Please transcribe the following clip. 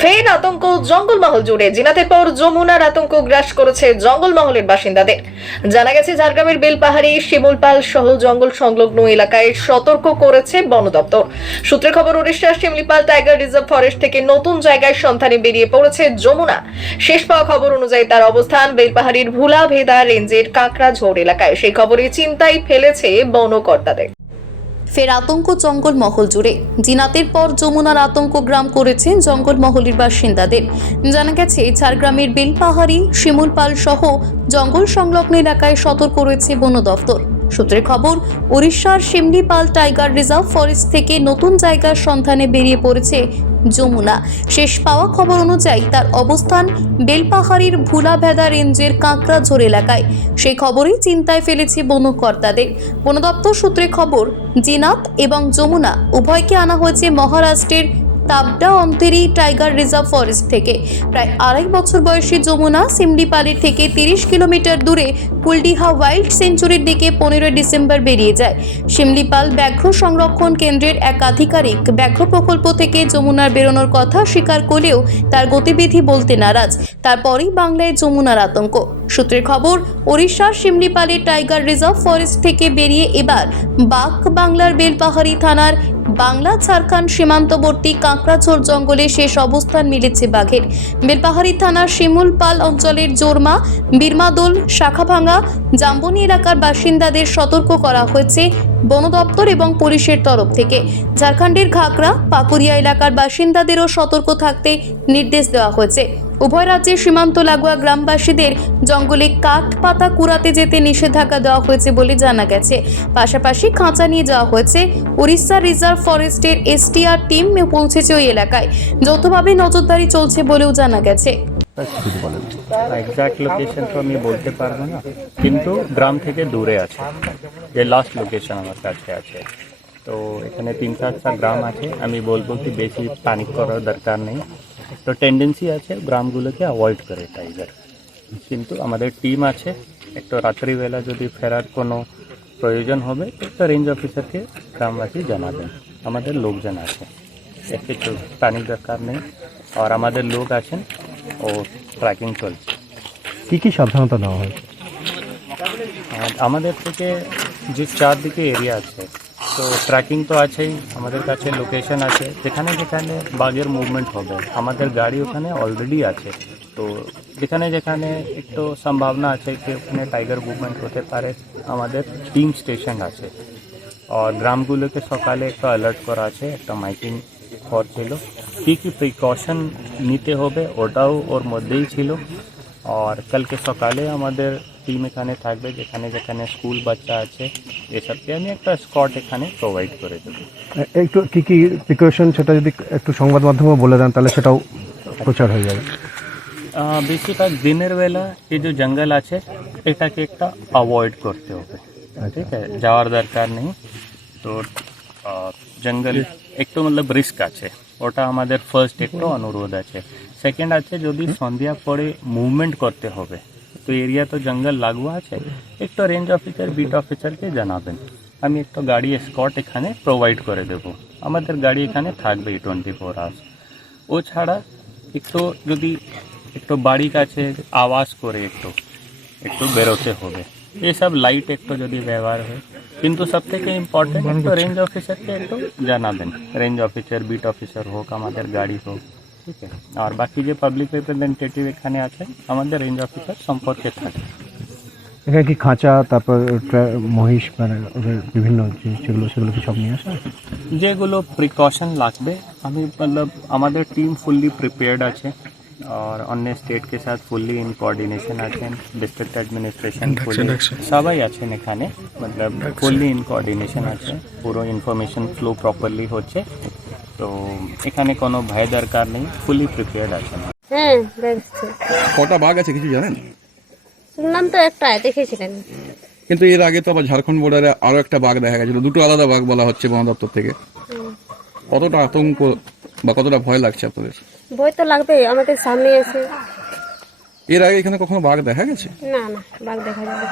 ফের আতঙ্ক, জঙ্গলমহল জুড়ে। জিনাতের পর যমুনার আতঙ্ক গ্রাস করেছে জঙ্গলমহলের বাসিন্দাদের। জানা গেছে, ঝাড়গ্রামের বেলপাহাড়ি, শিমুলপাল সহ জঙ্গল সংলগ্ন এলাকায় সতর্ক করেছে বন দপ্তর। সূত্রে খবর উড়িষ্যার শিমলিপাল টাইগার রিজার্ভ ফরেস্ট থেকে নতুন জায়গায় সন্ধানে বেরিয়ে পড়েছে যমুনা। শেষ পাওয়া খবর অনুযায়ী তার অবস্থান বেলপাহাড়ির ভুলা ভেদা রেঞ্জের কাঁকড়া ঝোড় এলাকায়। সেই খবরে চিন্তায় ফেলেছে বনকর্তাদের। ফের আতঙ্ক জঙ্গলমহল জুড়ে। জিনাতের পর যমুনার আতঙ্ক গ্রাম করেছে জঙ্গলমহলের বাসিন্দাদের। জানা গেছে, ঝাড়গ্রামের বেলপাহাড়ি, শিমুলপাল সহ জঙ্গল সংলগ্ন এলাকায় সতর্ক রয়েছে বন দফতর। সূত্রের খবর উড়িষ্যার শিমলিপাল টাইগার রিজার্ভ ফরেস্ট থেকে নতুন জায়গার সন্ধানে বেরিয়ে পড়েছে যমুনা। শেষ পাওয়া খবর অনুযায়ী তার অবস্থান বেলপাহাড়ির ভুলাভেদা রেঞ্জের কাঁকড়াঝোর এলাকায়। সেই খবরই চিন্তায় ফেলেছে বনকর্তাদের। বন দপ্তর সূত্রে খবর, জিনাত এবং যমুনা উভয়কে আনা হয়েছে মহারাষ্ট্রের Tadoba Andhari tiger reserve forest থেকে। প্রায় আড়াই বছর বয়সী যমুনা সিমলিপালের থেকে তিরিশ কিলোমিটার দূরে কুলডিহা ওয়াইল্ড সেঞ্চুরির দিকে পনেরোই ডিসেম্বর বেরিয়ে যায়। শিমলিপাল ব্যাঘ্র সংরক্ষণ কেন্দ্রের এক আধিকারিক ব্যাঘ্র প্রকল্প থেকে যমুনার বেরোনোর কথা স্বীকার করলেও তার গতিবিধি বলতে নারাজ। তারপরেই বাংলায় যমুনার আতঙ্ক। সূত্রের খবর, ওড়িশার শিমলিপালের টাইগার রিজার্ভ ফরেস্ট থেকে বেরিয়ে এবার বাঘ বাংলার বেলপাহাড়ি থানার বাংলা, ঝাড়খণ্ড সীমান্তবর্তী কাঁকড়াঝোড় জঙ্গলে শেষ অবস্থান মিলেছে বাঘের। বেলপাহাড়ি থানার শিমুলপাল অঞ্চলের জোরমা, বীরমাদোল শাখাভাঙ্গা জাম্বনি এলাকার বাসিন্দাদের সতর্ক করা হয়েছে বন দপ্তর এবং পুলিশের তরফ থেকে। ঝাড়খণ্ডের ঘাগড়া পাকুরিয়া এলাকার বাসিন্দাদেরও সতর্ক থাকতে নির্দেশ দেওয়া হয়েছে। উভয় রাজ্যের সীমান্ত লাগোয়া গ্রামবাসীদের জঙ্গলে কাঠ পাতা কুড়াতে যেতে নিষেধাজ্ঞা দেওয়া হয়েছে বলে জানা গেছে। পাশাপাশি খাঁচা নিয়ে যাওয়া হয়েছে। উড়িষ্যা রিজার্ভ ফরেস্টের এসটিআর টিম পৌঁছেছে ওই এলাকায়। যৌথভাবে নজরদারি চলছে বলেও জানা গেছে। এক্সাক্ট লোকেশন তো আমি বলতে পারব না, কিন্তু গ্রাম থেকে দূরে আছে। যে লাস্ট লোকেশন আমার কাছে আছে। তো এখানে তিন চারটা গ্রাম আছে। আমি বলব কি বেশি প্যানিক করার দরকার নেই। তো টেন্ডেন্সি আছে গ্রামগুলোকে অ্যাভয়েড করে টাইগার কিন্তু আমাদের টিম আছে একটু রাত্রিবেলা যদি ফেরার কোনো প্রয়োজন হবে তো রেঞ্জ অফিসারকে গ্রামবাসী জানাবেন। আমাদের লোকজন আছে এর কিছু প্যানিক দরকার নেই। আর আমাদের লোক আছেন ও ট্র্যাকিং চলছে। কি কি সাবধানতা নেওয়া হয়? আমাদের থেকে যে চারদিকে এরিয়া আছে তো ট্র্যাকিং তো আছেই, আমাদের কাছে লোকেশন আছে। যেখানে যেখানে বাঘের মুভমেন্ট হবে, আমাদের গাড়ি ওখানে অলরেডি আছে। তো যেখানে যেখানে একটু সম্ভাবনা আছে যে ওখানে টাইগার মুভমেন্ট হতে পারে, আমাদের টিম স্টেশন আছে। আর গ্রামগুলোকে সকালে একটা অ্যালার্ট করা আছে, একটা মাইকিং করছিল কী কী প্রিকশন নিতে হবে ওটাও ওর মধ্যেই ছিল। আর কালকে সকালে আমাদের টিম এখানে থাকবে যেখানে যেখানে স্কুল বাচ্চা আছে এসবকে আমি একটা স্কট এখানে প্রোভাইড করে দেবো একটু কি কি প্রিকশন সেটা যদি একটু সংবাদ মাধ্যমে বলে দেন তাহলে সেটাও প্রচার হয়ে যাবে। বেশিরভাগ দিনের বেলা এই যে জঙ্গল আছে এটাকে একটা অ্যাভয়েড করতে হবে। ঠিক আছে যাওয়ার দরকার নেই। তো জঙ্গল একটু মতলব রিস্ক আছে। ওটা আমাদের ফার্স্ট একটু অনুরোধ আছে। সেকেন্ড আছে যদি সন্ধ্যা পরে মুভমেন্ট করতে হবে তো এরিয়া তো জঙ্গল লাগোয়া আছে একটু রেঞ্জ অফিসার বিট অফিসারকে জানাবেন। আমি একটু গাড়ি স্কট এখানে প্রোভাইড করে দেব। আমাদের গাড়ি এখানে থাকবেই টোয়েন্টি ফোর আওয়ার্স ও ছাড়া একটু যদি একটু বাড়ি কাছে আওয়াজ করে একটু একটু বেরোতে হবে। এসব লাইট একটু যদি ব্যবহার হয়। কিন্তু সবথেকে ইম্পর্টেন্ট একটু রেঞ্জ অফিসারকে একটু জানাবেন। রেঞ্জ অফিসার বিট অফিসার হোক আমাদের গাড়ি হোক ঠিক আছে? আর বাকি যে পাবলিক রিপ্রেজেন্টেটিভ এখানে আছে আমাদের রেঞ্জ অফিসার সম্পর্কে থাকে এখানে কি খাঁচা তারপর মহিষ মানে ওদের বিভিন্ন যেগুলো সেগুলো কি সব নিয়ে আসা যেগুলো প্রিকশন লাগবে আমি মতলব আমাদের টিম ফুললি প্রিপেয়ার্ড আছে। আর অন্য স্টেটকে সাথ ফুললি ইন কোঅর্ডিনেশন আছেন ডিস্ট্রিক্ট অ্যাডমিনিস্ট্রেশন সবাই আছেন এখানে मतलब ফুললি ইন কোঅর্ডিনেশন আছে পুরো ইনফরমেশন ফ্লো প্রপারলি হচ্ছে তো এখানে কোনো ভয় দরকার নেই ফুললি প্রিপেয়ার্ড আছেন হ্যাঁ দেখছি কটা বাঘ আছে কিছু জানেন শুনলাম তো একটা দেখেছিলেন কিন্তু এর আগে তো আবার ঝাড়খণ্ড বর্ডারে আরো একটা বাঘ দেখা গেছিল দুটো আলাদা বাঘ বলা হচ্ছে বন দপ্তর থেকে কতটা আতঙ্ক বা কতটা ভয় লাগছে আপনাদের বই তো লাগবে আমাদের সামনে এসে। এর আগে এখানে কখনো বাঘ দেখা গেছে? না না বাঘ দেখা যাবে।